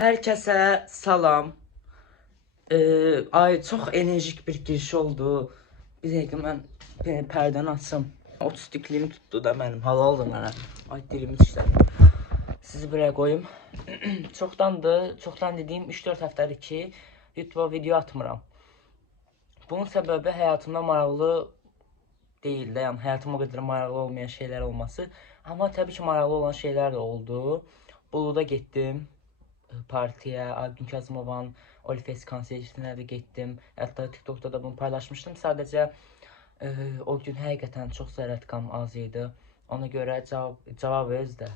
Herkese salam. Ay çok enerjik bir giriş oldu. Bir dakika ben perdəni açım. Otistikliğimi tuttu da benim halaldır mənə. Ay dilimi dişlədim. Sizi buraya koyayım. Çoxdan dediğim 3-4 həftədir ki YouTube'a video atmıram. Bunun səbəbi həyatımda maraqlı değil de, yani hayatım o kadar maraqlı olmayan şeyler olması. Ama tabii ki maraqlı olan şeyler de oldu. Bolu'da gittim. Partiye, Aygün Kazımov'un Olifes konserine de gittim. Hatta TikTok'ta da bunu paylaşmıştım. Sadece o gün həqiqətən çox sərətkam az idi. Ona görə cavab özdə.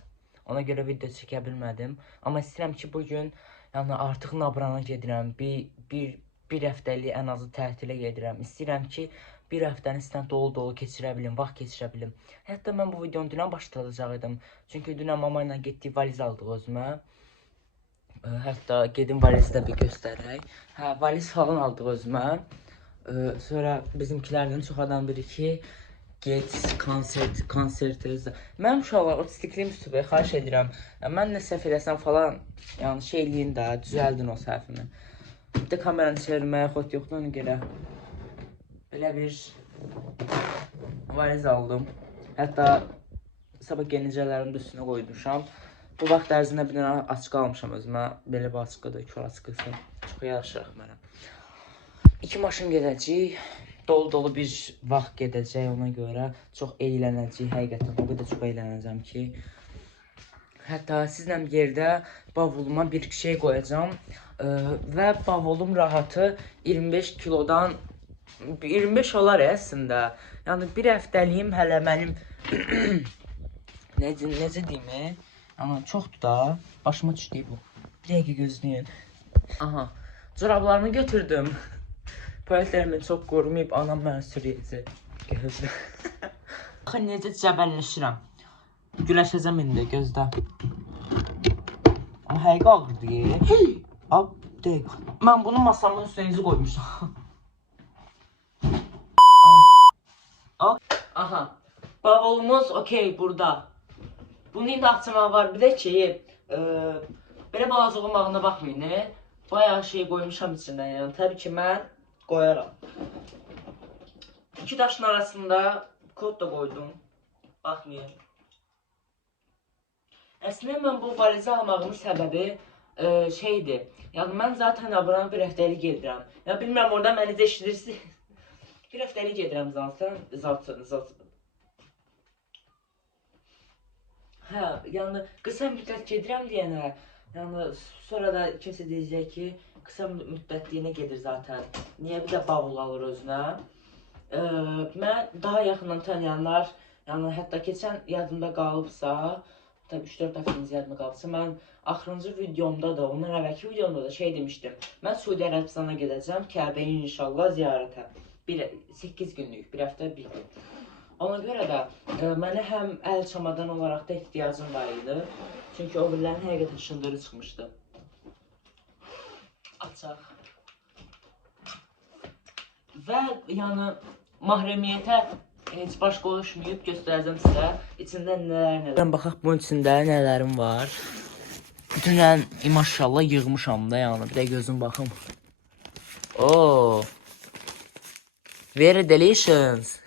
Ona görə video çəkə bilmədim. Amma istəyirəm ki bugün yəni artıq Nabrana gedirəm. Bir həftəlik ən azı tətilə gedirəm. İstəyirəm ki bir həftəni sizdən dolu keçirə bilim, vaxt keçirə bilim. Hətta mən bu videonu dünən başlayacaqdım. Çünki dünən mama ilə getdik, valiz aldıq özümə. Hətta gedim valizdə bir göstərək. Hə, valiz falan aldıq özümə. Sonra bizimkilərdən çox adam biri ki, get konsert özdə. Mənim uşaqlar otistikliğim üstübə, xahiş edirəm. Mən nə səhv eləsəm falan, yəni şey eləyin də, düzəldin o səhvimi. Bir də kameranı çevirməyə xot yoxdur, ona görə. Belə bir valiz aldım. Hətta sabah gənicələrim də üstünə qoyduşam. Bu vaxt ərzində bir dənə açıq almışam özümə. Belə bir açıqdır, kör açıqdır. Çox yaraşır mənə. 2 maşın gedəcək. Dolu bir vaxt gedəcək ona görə. Çox eğlənəcək, həqiqətən. O qədər çox eğlənəcəm ki. Hətta sizlə yerdə bavuluma bir şey qoyacağım. Və bavulum rahatı 25 kilodan 25 olar əslində. Yəni bir həftəliyim hələ mənim necə deyim? Ama çoktu da başıma düştü bu. Bir dakika gözlüyün. Aha. Çoraplarımı götürdüm. Poetlerimi çok korumayıp anam bana sürüyəcək. Gözlə. Baxın necə cəbəlləşirəm. Güləşəcəm indi gözlə. Ama həqiqi ağırdı. Ab deyik. Mən bunu masamın üstünə koymuşam. Aha. Bavulumuz okey burada. Bunu indi açmaq var. Bir də ki, belə balaca olmağına baxmayın. Bayağı şey qoymuşam içindən. Yəni təbii ki mən qoyaram. İki daşın arasında kod da qoydum. Baxmayın. Əslində mən bu valizi almağımın səbəbi şeydir. Yəni mən zaten abuna bir həftəlik gedirəm. Ya bilmirəm orada məni də eşidirsiniz. Bir həftəlik gedirəm zaten. Hə, yəni qısa müddət gedirəm deyənə, yəni sonra da kimsə deyəcək ki, qısa müddətliyinə gedir zaten. Niyə bir də bavul alır özünə? Mən daha yaxından tanıyanlar, yəni hətta keçən yadımda qalıbsa, tabii 3-4 dəfəniz yadımda qalıbsa, mən axırıncı videomda da, ondan əvvəlki videomda da şey demişdim. Mən Suudi Ərəbistana gedəcəm, Kəbəyə inşallah ziyarətə. 8 günlük, bir həftə bir gün. Ona görə də mənə həm əl çamadan olaraq da ehtiyacım var idi. Çünki o birilərin həqiqətən şındırı çıxmışdı. Açaq. Və yəni mahremiyyətə heç baş qoşmayıb göstərəcəm sizə. İçində nələr. Baxaq bunun içində nələrim var. Bütünən maşallah yığmışam da yəni. Bir də gözüm baxım. Oo. Very delicious.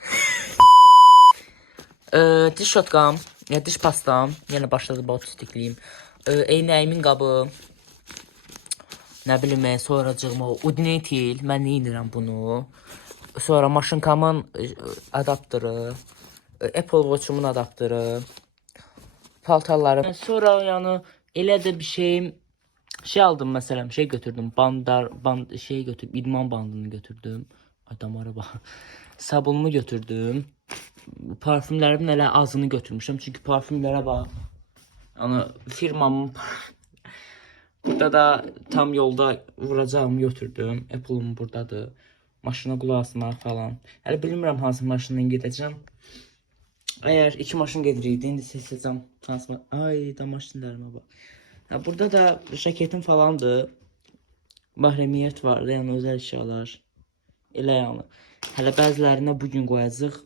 Diş şotkam, ya diş pastam, yine başladı bu otistikliğim. Eynəyimin qabı, nə bilim, sonracığıma Udnetil, mən neyinirəm bunu. Sonra maşınkamın adaptörü, Apple Watch'umun adaptörü, paltarlarım. Sonra yəni elə də bir şey aldım məsələn, şey götürdüm, idman bandını götürdüm. Ay damara bax. Sabunumu götürdüm. Parfümlərimin elə azını götürmüşəm. Çünki parfümlərə bax. Yəni firmamın burada da tam yolda vuracağımı götürdüm. Apple'um buradadır. Maşına qulaq asmaq falan. Hələ bilmirəm hansı maşınla gedəcəm. Əgər 2 maşın gedirikdi, indi seçəcəm hansına. Ay da maşınlarıma bax. Ha, burada da jaketim falandır. Mahremiyyət vardı, yəni özəl əşyalar. Elə yəni. Hələ bəzilərinə bugün qoyacaq.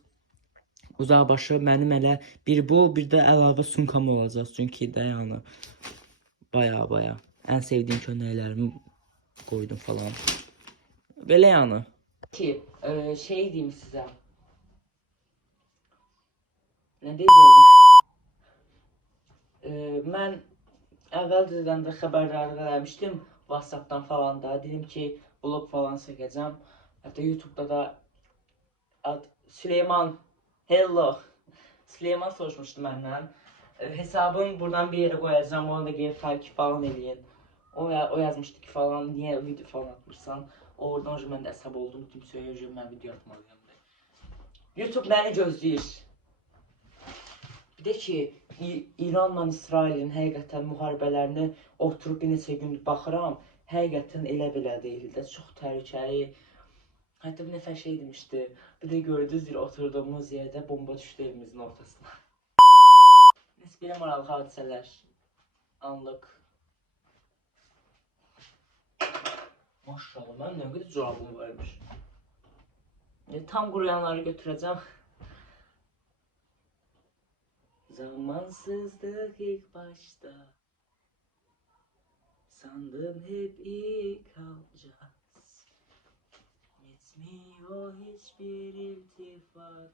Uzaqbaşı mənim elə bir bu, bir də əlavə sumkam olacaq. Çünki də yəni baya. En sevdiğim köynəklərimi koydum falan. Belə yani. Ki şey diyeyim size. Ne diyeceğim? Mən əvvəlcədən də xəbərdarlıq eləmişdim WhatsApp'dan falan da. Dedim ki, blog falan çəkəcəm. Hətta YouTube'da da Süleyman, hello. Süleyman soruşmuşdu məndən. Hesabın buradan bir yere koyacağım, onu da gelip takip falan eləyin. O yazmışdı ki falan, niye video falan atmışsan. Oradan önce mən də əsəb oldum, kimsəyə mən video atmalıyım. YouTube məni gözləyir. Bir de ki, İranla İsrailin həqiqətən müharibələrini oturup bir neçə gün baxıram. Həqiqətən elə belə deyil də, çox təhlükəli. Hatta bir nefer şey demişti. Bir de gördüğünüz oturduğumuz yerde bomba düştü evimizin ortasına. Neyse, bir maraqlı hadisələr. Anlık. Maşallah, ben ne kadar corabım varmış. Tam kuruyanları götüreceğim. Zamansızlık ilk başta. Sandım hep iyi kalacağız. Yetmiyor hiçbir iltifat.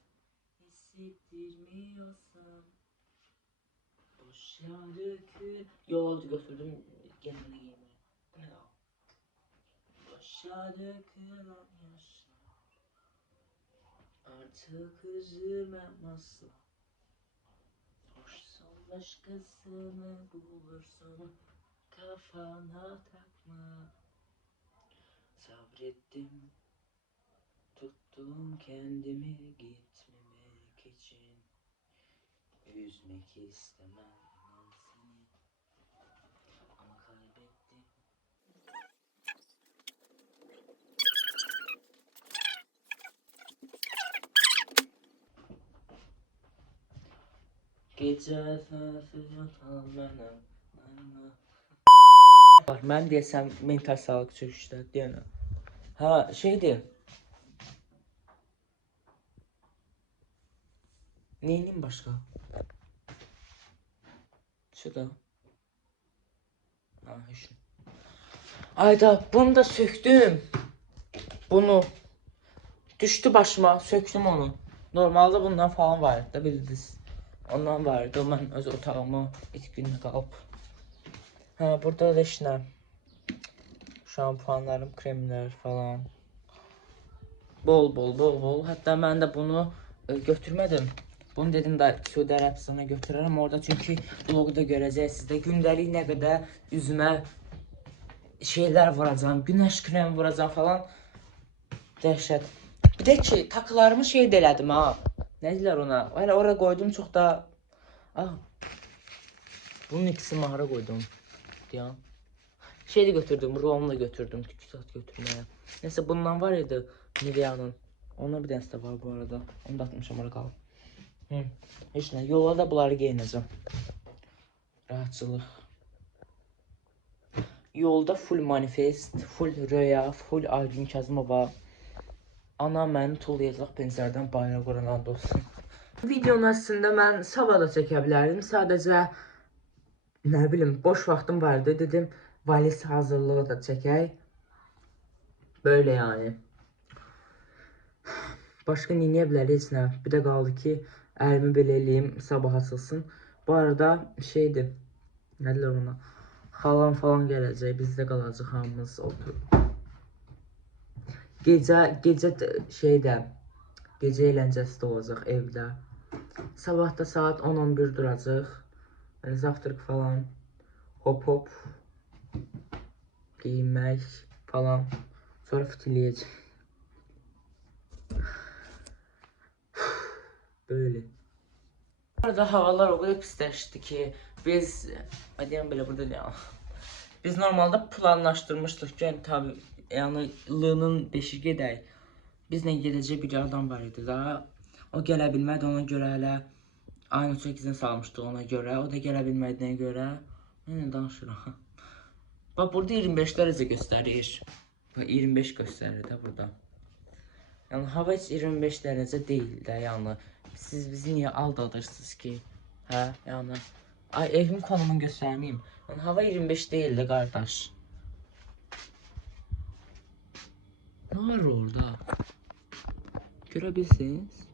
Hissettirmiyorsan. Boş dökül. Yolcu götürdüm. Kendine giyme. Bu ne lan? Boşa dökülen yaşlar. Artık üzülmem asla. Hoşsun başkasını bulursun. Kafana takma. Sabrettim. Tuttum kendimi gitmemek için. Üzmek istemem seni. Ama kaybettim. Gece yatan benim. Ben desem mental sağlık çöküşler diye. Ha şeydi. Neyinin başka? Şu da. Ha şu. Ayda bunu da söktüm. Bunu. Düştü başıma, söktüm onu. Normalde bundan falan vardı da bildiniz. Ondan vardı. Ben öz otağımı 2 günlük alıp. Ha burada da işte şampuanlarım, kremler falan. Bol. Hatta ben de bunu götürmedim. Bunu dedim de Suudi Arabistan'a götürürüm orada çünkü vlogda göreceksiniz de gündelik ne kadar yüzüme şeyler vuracağım, güneş kremi vuracağım falan. Dəhşət. Bir de ki takılarımı şey elədim ha. Ne deyirlər ona? Hələ oraya koydum çok da. Ah. Bunun ikisini mahara koydum. Ya. Şey de götürdüm, rulomu da götürdüm, tüküsat götürmeye. Neyse bundan var idi Nivea'nın. Ona bir dənəsi də var bu arada. Onu da atmışam oraya qalıb. Heç nə, yola da bunları geyinəcəm. Rahatçılıq. Yolda full manifest, full röya, full Aygün Kazımova. Ana məni tullayacaq benzərdən bayrağı qorunan olsun. Videonun əslində mən sabah da çəkə bilərdim. Sadəcə nə bilim boş vaxtım vardı. Dedim valiz hazırlığı da çəkək. Böyle yani. Başka niyə biləriz nə? Bir də qaldı ki, əlimi belə eləyim, sabah açılsın. Bu arada şeydir. Nə deyirlər ona? Xalam falan gələcək, bizdə qalacaq hamımız oturub. Gecə şeydə, gecə əyləncəsi də olacaq evdə. Sabah da saat 10-11 duracaq. Yəni zavtraq falan, hop giyinmək falan. Sonra fitiləyəcək. Böyle. Arada havalar o kadar pisleşti ki biz hadi böyle burada ya. Biz normalde planlaştırmıştık ki tabi yani lığının beşi gedək. Bizlə gedəcək bir adam var idi daha. O gələ bilmədi, ona görə hələ aynı çəkizini salmışdıq ona görə. O da gələ bilmədiyinə görə. Nə danışıram. Bax burada 25 dərəcə göstərir. Bax 25 göstərir də burada. Yani hava heç 25 derece değil de yani siz bizi niye aldatırsınız ki? Hə, yəni Ay evimin konumunu göstermeyeyim. Yani hava 25 değildi kardeş. Ne var orada? Görebilirsiniz.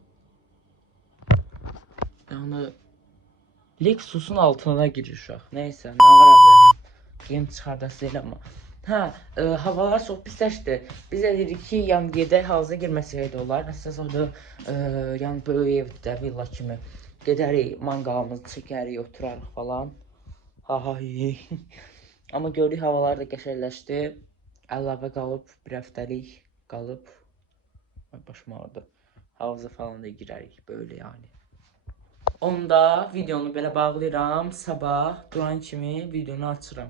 Yani Lexus'un altına girir uşaq. Neyse, ne var ablam? Yeni çıxardası ama. Ha, havalar çox pisləşdi. Biz də dedik ki, yəni gedək havuza girməsəydi olar. Əsas odur, yəni böyük evdə, villa kimi. Gedərik, manqalımızı çəkərik, oturarıq falan. Ha ha hi. Amma gördük havalar da qəşəngləşdi. Əlavə qalıb, bir həftəlik qalıb. Ay başım ağrıdı. Havuza falan da girərik böyle yani. Onda videonu belə bağlayıram. Sabah duran kimi videonu açıram.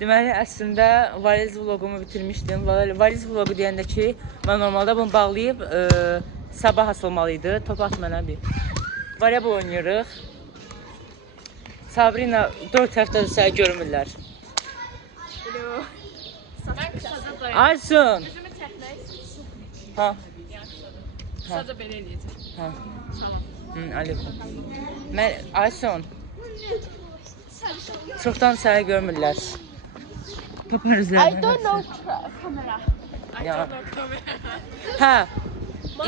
Deməli, əslində valiz vlogumu bitirmişdim. Valiz vlogu deyəndə ki, mən normalda bunu bağlayıb sabah asılmalıydı. Top at mənə bir. Voleybol oynayırıq. Sabrina 4 həftədir səni görmürlər. Aysun! Üzümü çəkmək. Ha. Sadəcə belə eləyəcəm. Ha. Salam. Aleyküm. Mən Aysun. Çoxdan səni görmürlər. Paparazlar. I don't know camera. Ya. Hə.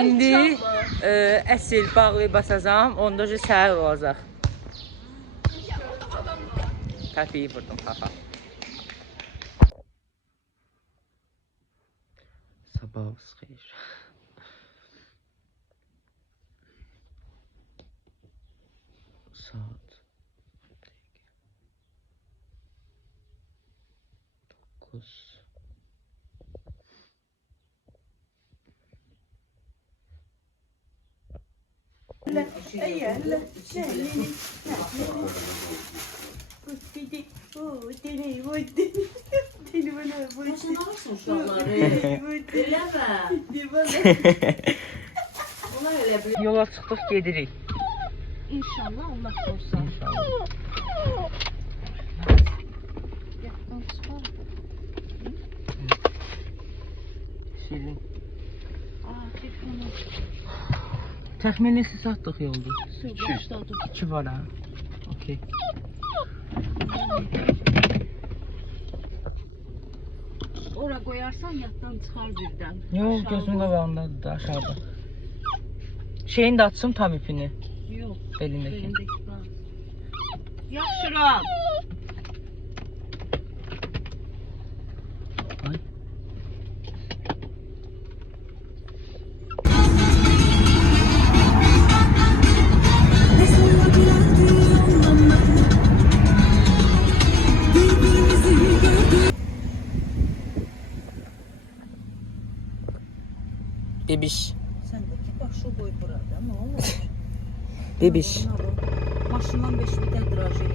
İndi əsl bağlayıb basacağam. Onda səhər olacaq. Təpiyi vurdum. Ha ha. Sabahınız xeyir. Saat 9. Yola çıxdıq, gedirik. İnşallah Allah korusun. İnşallah. Şirin. Təxmini siz satdıq yolda. 2 var ha. Okey. Ora koyarsan yatdan çıxar birdən. Yok, gözüm qabağındadır da aşağıda. Şeyini de açsın tam ipini. Yox. Belindeki. Yaxşıram. Ay. Bebiş. Səndəki başı qoy burada, nə olur? Bebiş. Maşından 5 metre дрожжи.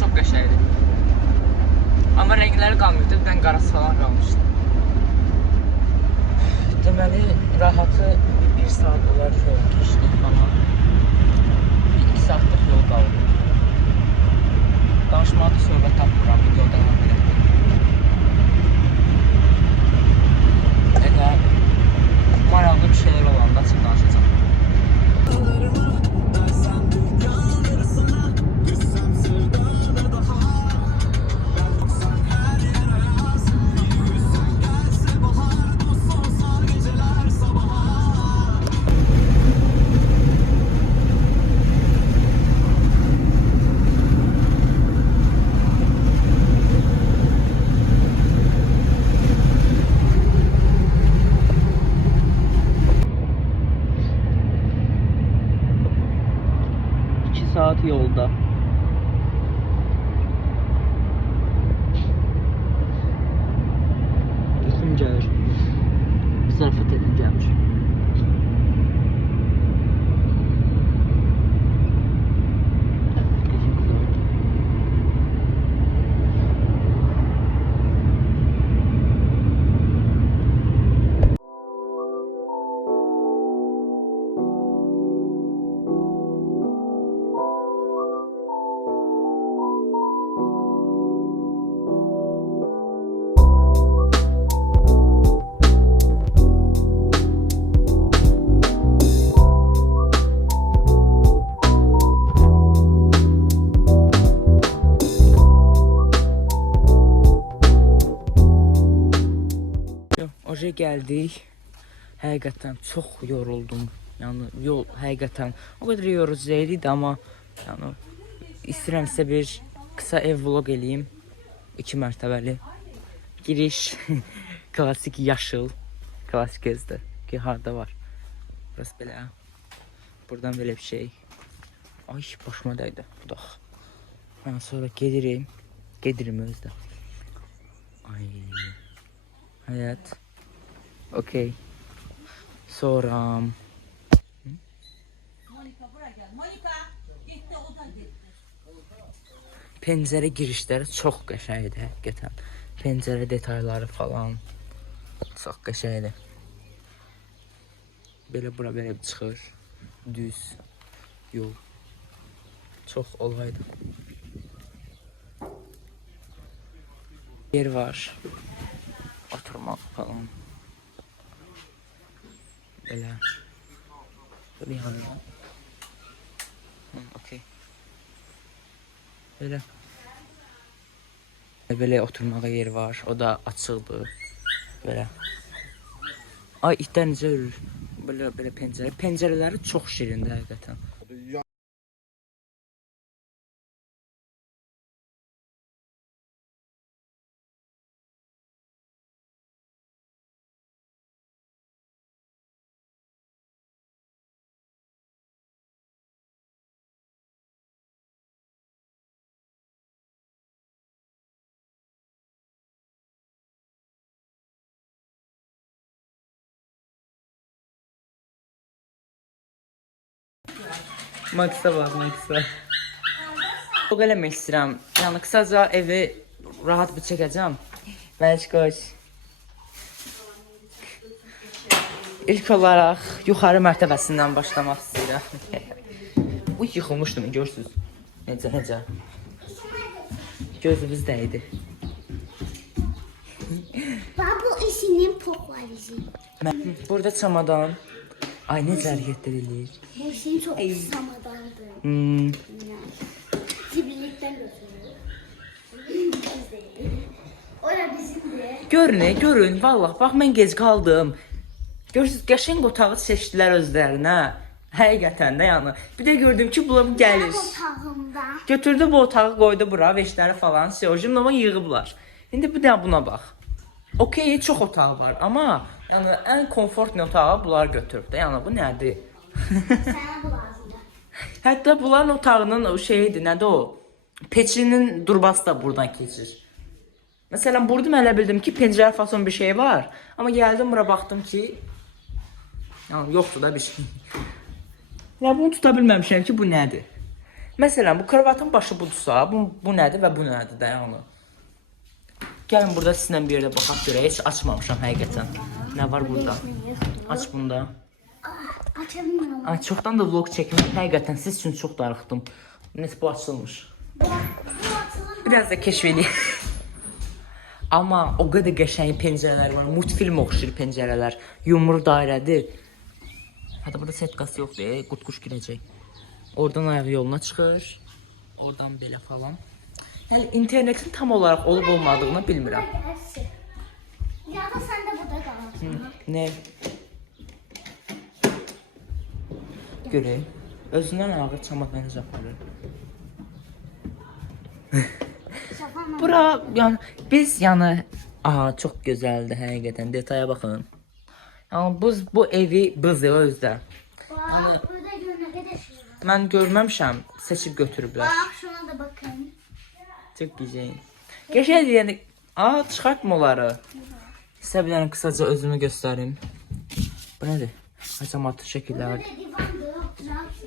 Çok qəşəngdir. Amma rəngləri qalmıydı, bir dənə qarası falan qalmışdı. Deməli, rahatı 1 saat olar yol keçdik falan. 2 saatlıq yol qaldı. Danışmağa da söhbət tapmıram, video davam edək. Əgər maraqlı bir şeyler olanda açıq danışacağım. Plaja gəldik. Həqiqətən çox yoruldum. Yəni yol həqiqətən o qədər yorucu idi, amma yəni istəyirəm sizə bir qısa ev vlog eləyim. 2 mərtəbəli. Giriş klassik yaşıl. Klassik evdir ki, harda var. Burası belə. Buradan belə bir şey. Ay, başıma dəydi. Budaq. Yəni sonra gedirim. Gedirim özdə. Ay. Həyat. Okey. Sonra pəncərə girişləri çox qəşəngdir həqiqətən. Pəncərə detayları falan çox qəşəngdir. Belə bura belə çıxır. Düz yol. Çox olaydı. Yer var. Oturmaq falan. Belə. Böyle yanıyor. Okey. Böyle. Böyle oturmağa yer var. O da açıqdır. Böyle. Ay, itlər necə ölür. Böyle pəncərə. Pəncərələri çox şirindir həqiqətən. Max'a bak, Max'a. Çok eləmək istəyirəm. Yəni qısaca evi rahat bir çəkəcəm. Məş qoş. İlk olaraq yuxarı mərtəbəsindən başlamaq istəyirəm. Uy, yıxılmışdım, görürsünüz. Necə. Gözümüz dəydi. Bu işinin popülərizi. Burada çamadan. Ay, necə hərəkətlər eləyir. Bu işin çok samadandı. Zibillikten götürüyor. Orada bizimdir. Görün, vallahi bax mən gec qaldım. Görürsüz, qəşəng otağı seçdilər özlərinə. Həqiqətən də yəni. Bir də gördüm ki, bunlar gəlir. Otağımda. Götürdü bu otağı, qoydu bura, veşləri falan, siyojimlə yığıblar. İndi bir də buna bax. Okey, çox otağı var, amma yəni ən komfortlu otağı bunlar götürüb də. Yəni bu nədir? Sana bu lazımdır. Hətta bunların otağının o şeyidir, nədir o? Peçinin durbası da buradan keçir. Məsələn, burada mən elə bildim ki, pencərə fason bir şey var. Amma gəldim bura baxdım ki, yəni yoxdur da bir şey. Ya bunu tuta bilməmişəm ki, bu nədir? Məsələn, bu kravatın başı budursa, bu nədir və bu nədir də yəni? Gəlin burada sizinlə bir yerdə baxaq görək. Heç açmamışam həqiqətən. Nə var burada? Aç bunda. Açalım. Ay, çoxdan da vlog çəkmək həqiqətən siz üçün çox darıxdım. Neyse, bu açılmış. Biraz da keşf edeyim. Amma o qədər qəşəng pəncərələr var. Multfilm oxşur pəncərələr. Yumru dairədir. Hətta burada setkası yoxdur. Qutquş girəcək. Oradan ayaq yoluna çıxır. Oradan belə falan. Yəni internetin tam olaraq olub olmadığını bilmirəm. Ya da sen de burada kalarsın. Nə? Görək. Özündən ağır çamadan aparır. Bura yəni biz yəni çox gözəldir həqiqətən. Detaya baxın. Yəni bu evi bızı özdə. Bak burada görünə qədər şey var. Mən görməmişəm, seçib götürüblər. Bak şuna da bakın. Çok güzel. Geçen yani çıkartma onları. Size bir tane kısaca özümü göstereyim. Bu nedir? Hacamatlı şekiller. Burada divandır. Rahatsız.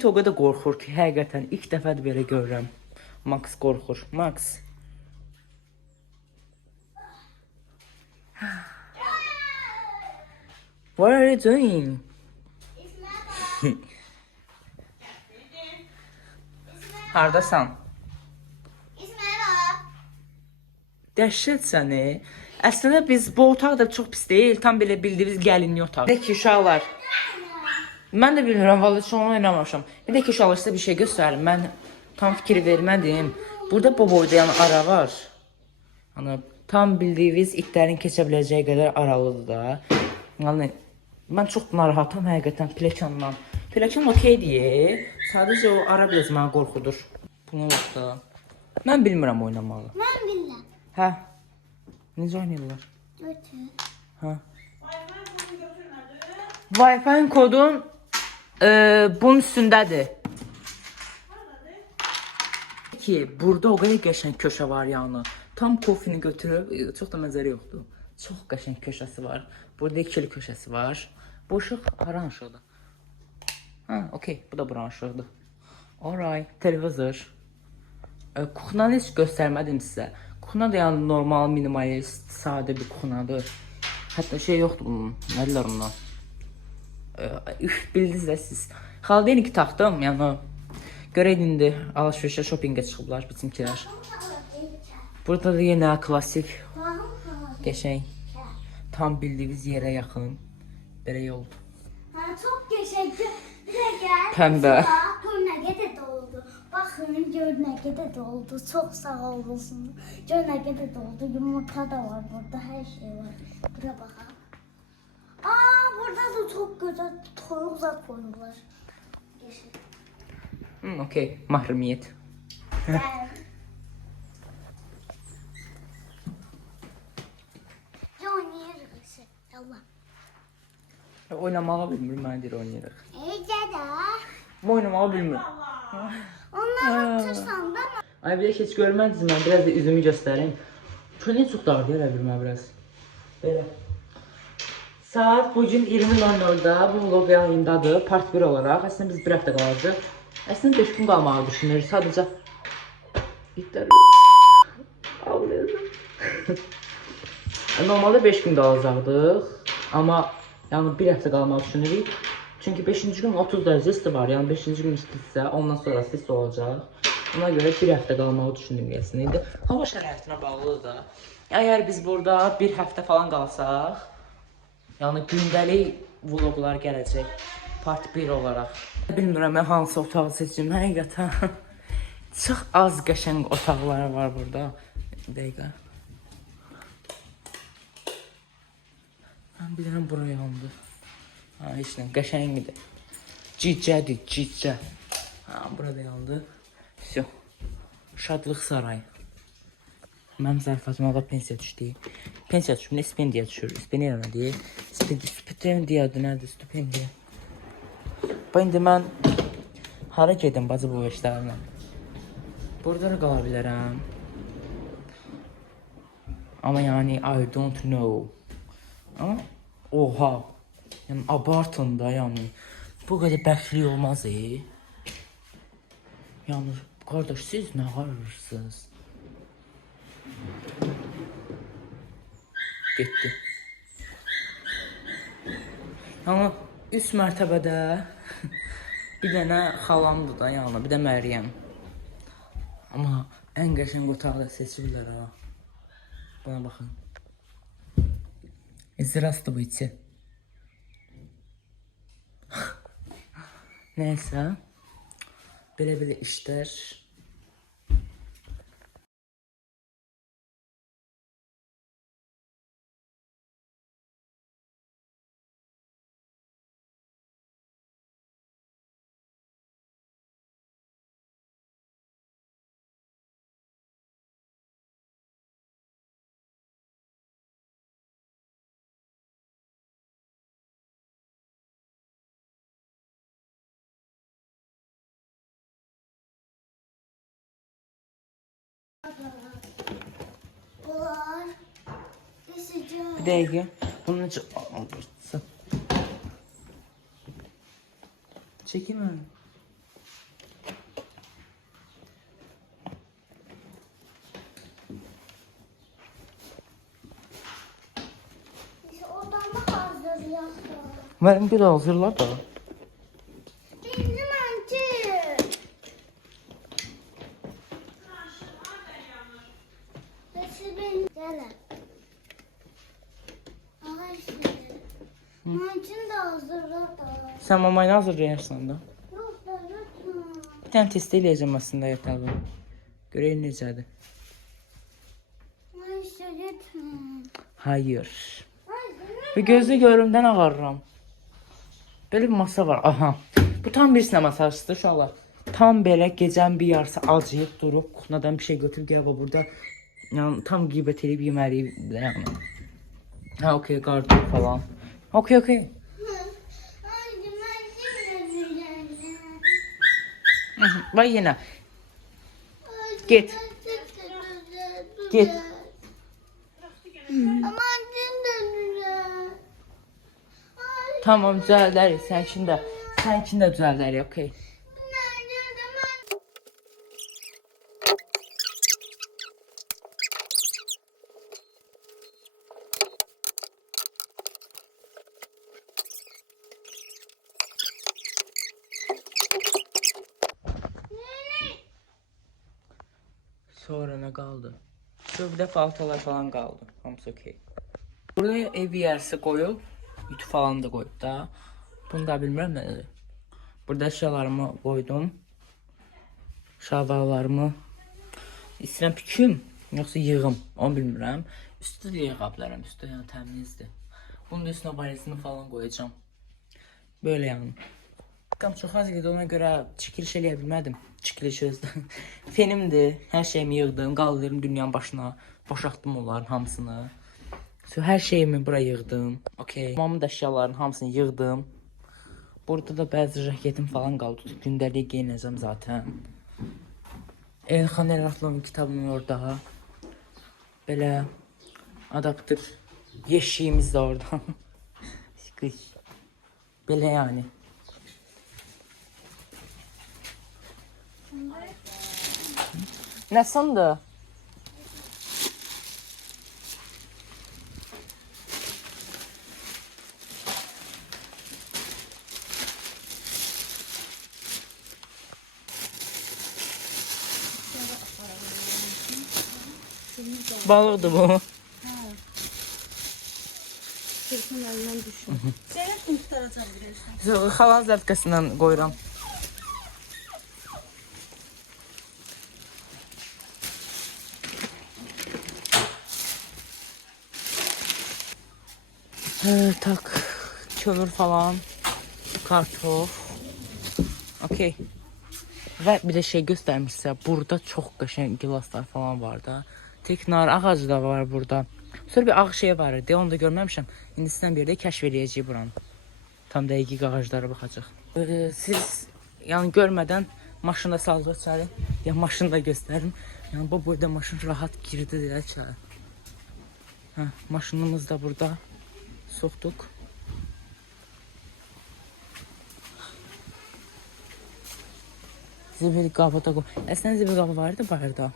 Toga da qorxur ki, həqiqətən ilk dəfədir belə görürəm. Max qorxur. Max. What are you doing? Hardasan? Dəhşət səni. Əslində biz bu otaq da çox pis deyil. Tam belə bildiyiniz gəlinli otaq. Bir də ki, uşaqlar. Mən də bilmirəm, vallahi heç onu oynamamışam. Bir də ki, uşaqlar sizə bir şey göstərim. Mən tam fikir vermədim. Burada bu boyda yəni ara var. Ana Tam bildiyiniz itlərin keçə biləcəyi qədər aralıdır da. Yəni mən çox narahatam həqiqətən pilləkəndan. Pilləkən okeydir. Sadəcə o ara biraz məni qorxudur. Buna bax da. Mən bilmirəm oynamağı. Ben bilmem. Hə. Necə oynayırlar? Götür. Hə. Wi-Fi kodun bunun üstündədir. Ki burada o qədər qəşəng köşə var yəni. Tam kofini götürüb, çox da məzəri yoxdur. Çox qəşəng köşəsi var. Burada ikili köşəsi var. Bu ışıq haran ışıqdır? Ha, okey, bu da buranın ışığıdır. Alright, televizor. Kuxnanı heç göstərmədim sizə. Kuxna da yəni normal, minimalist, sadə bir kuxnadır. Hətta şey yoxdur bunun, nə deyirlər ondan. Bildiniz də siz. Xaldeniki taxdım, yəni görək indi alış-verişə, shoppingə çıxıblar bizimkilər. Burada da yenə klasik, qəşəng, tam bildiyiniz yerə yaxın. Belə yol. Ha, çok teşekkür. Bir de gel. Pembe. Gör ne kadar doldu. Bakın gör ne kadar doldu. Çok sağ olasın. Gör ne kadar doldu. Yumurta da var burada. Her şey var. Buraya bakalım. Aa, burada da çok güzel toyuk zat koydular. Geçin. Okey, mahremiyet. Gel. Oynayırız. Allah. Oynamağı bilmir, mən deyir oynayırıq. Ece Bu oynamağı bilmir. onları tutsam da Ay bir də heç görmədiniz, mən biraz da üzümü göstərim. Köynək çox dardı, elə bilmə biraz. Belə. Saat bugün 20:00-da bu vlog yayındadır, part 1 olaraq. Əslində biz bir həftə qalacaq. Əslində 5 gün qalmağı düşünürük, sadəcə... İtlər... Ağlayacaq. Normalde 5 gün qalacaqdıq, amma yəni bir həftə qalmağı düşünürük. Çünki 5-ci gün 30 dərəcə isti var, yəni 5-ci gün istisə, ondan sonra isti olacaq. Ona görə bir həftə qalmağı düşündüm gəlsin. İndi hava şəraitinə bağlıdır da. Əgər biz burada bir həftə falan qalsaq, yəni gündəlik vloglar gələcək, part 1 olaraq. Bilmirəm mən hansı otağı seçim, həqiqətən. Çox az qəşəng otaqlar var burada. Bir dəqiqə. Ben bilirəm buraya yandı. Ha, heç nə, qəşəngdir. Cicədir, cicə. Ha, burada yandı. Всё. Şadlıq sarayı. Mənim zarafatıma da pensiya düşdü. Pensiya düşmür, stipendiya düşür. Stipendiya nədir? Stipendiyadır, nədir? Stipendiya. Bu indi mən hara gedim bacı bu işlərlə? Burada da qala bilərəm. Amma yəni I don't know. Ama oha. Yəni abartın da yəni. Bu qədər bəklik olmaz Yəni qardaş siz nə arırsınız? Getdi. Amma üst mərtəbədə bir dənə xalamdır da yəni, bir də Məryəm. Amma ən qəşəng otağı da seçiblər ha. Buna baxın. Здравствуйте. Neyse. Belə işlər. Bunlar sıcak. Bir dəqiqə. Bunu necə alırsan? Çəkin məni. Biz odamda hazırlayalım. Mənim bir hazırlar da. Bizim anca. Nasıl ben gelen? Aha işte. Mancın da hazırlar da. Sən mamayı hazırlayarsan da. Yok da lütfen. Bir tane test eləyəcəm aslında yatağım. Görək necədir. Ay işte Hayır. Bir gözü görümdən ağarıram. Böyle bir masa var. Aha. Bu tam bir sinema masasıdır uşaqlar. Tam belə gecənin bir yarısı acıyıb durub kuxnadan bir şey götürüb gəlib burada. Yəni tam qeybət edib yeməliyik yəni. Ha okey qardır falan. Okey okey. Vay yine. Git. Git. Tamam düzəldərik. Səninkin də düzəldərik, okey. Sonra ne kaldı? Bir de paltalar falan kaldı. Hamısı okey. Buraya ev yersi koyup, ütü falan da koyup da. Bunu da bilmirəm nədir. Burada eşyalarımı koydum. Şalvarlarımı. İstəyirəm püküm, yoxsa yığım, onu bilmirəm. Üstü də yığa bilərəm, üstü yəni təmizdir. Bunun da üstünə valizini falan koyacağım. Böyle yani. Qam çox az idi, ona görə çəkiliş eləyə bilmədim. Çəkiliş özdə. Fenimdir, hər şeyimi yığdım, qaldırdım dünyanın başına. Boşaltdım onların hamısını. Hər şeyimi bura yığdım. Okey. Mamın da əşyalarının hamısını yığdım. Burada da bəzi jaketim falan qaldı. Gündəlik geyinəcəm zaten. Elxan Elrahlovun kitabının orada. Belə adaptır yeşiyimiz de orada. Sıkış. Belə yani. Nasıldı? Balıqdır bu. Sırtın elinden düşüyor. Zeynep bunu tutaracağım biliyorsun. Xalan zərtkəsindən qoyuram. Tak, kömür falan, kartof. Okey. Və bir de şey göstərmişsə, burada çox qəşəng gilaslar falan var da. Tek nar ağacı da var burada. Sonra bir ağ şey var idi, onu da görməmişəm. İndi sizdən bir də kəşf edəcəyik buranı. Tam dəqiq ağaclara baxacaq. Siz yəni görmədən maşında saldıq içəri. Ya maşını da göstərim. Yəni bu burada maşın rahat girdi deyə içəri. Hə, maşınımız da burada. Soxduq. Zibil qabı da qoy. Əslində zibil qabı var idi bayırda.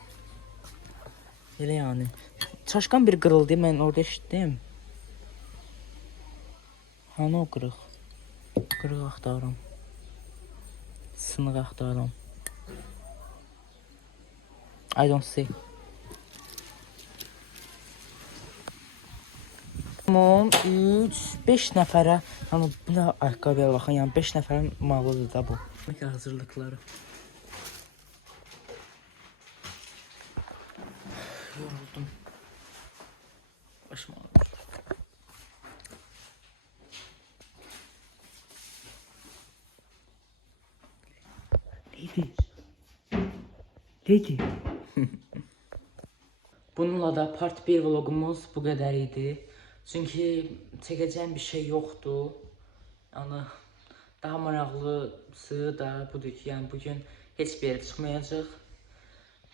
Elə yani. Çaşqan bir qırıldı, mən orada eşitdim. Hani o qırıq? Qırıq axtarım. Sınıq axtarım. I don't see. 3-5 nəfərə, hani buna ayaqqabıya baxın, yəni 5 nəfərin malıdır da bu. Demək hazırlıqları. Yoruldum. Başım ağrıyor. Neydi? Neydi? Bununla da part 1 vlogumuz bu kadar idi. Çünkü çekeceğim bir şey yoktu. Yani daha maraqlısı da budur ki, yani bugün heç bir yere çıxmayacaq.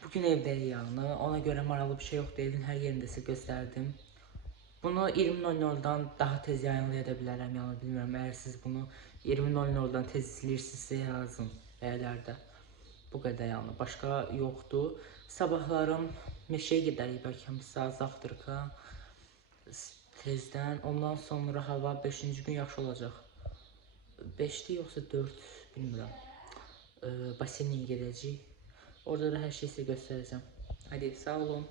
Bugün evdəyik yani. Ona göre maraqlı bir şey yoxdur. Evin her yerində sizə göstərdim. Bunu 20:00'dan daha tez yayınlaya da bilərəm. Yəni bilmirəm, əgər siz bunu 20:00'dan tez izləyirsinizsə yazın bəylərdə. Bu qədər yəni. Başqa yoxdur. Sabahlarım meşəyə gedərik bəlkə bir saat zavtırka. Tezdən. Ondan sonra hava 5-ci gün yaxşı olacaq. 5'ti yoxsa 4 bilmirəm. Basenə gedəcəyik. Orada da hər şey sizə göstərəcəm. Hadi sağ olun.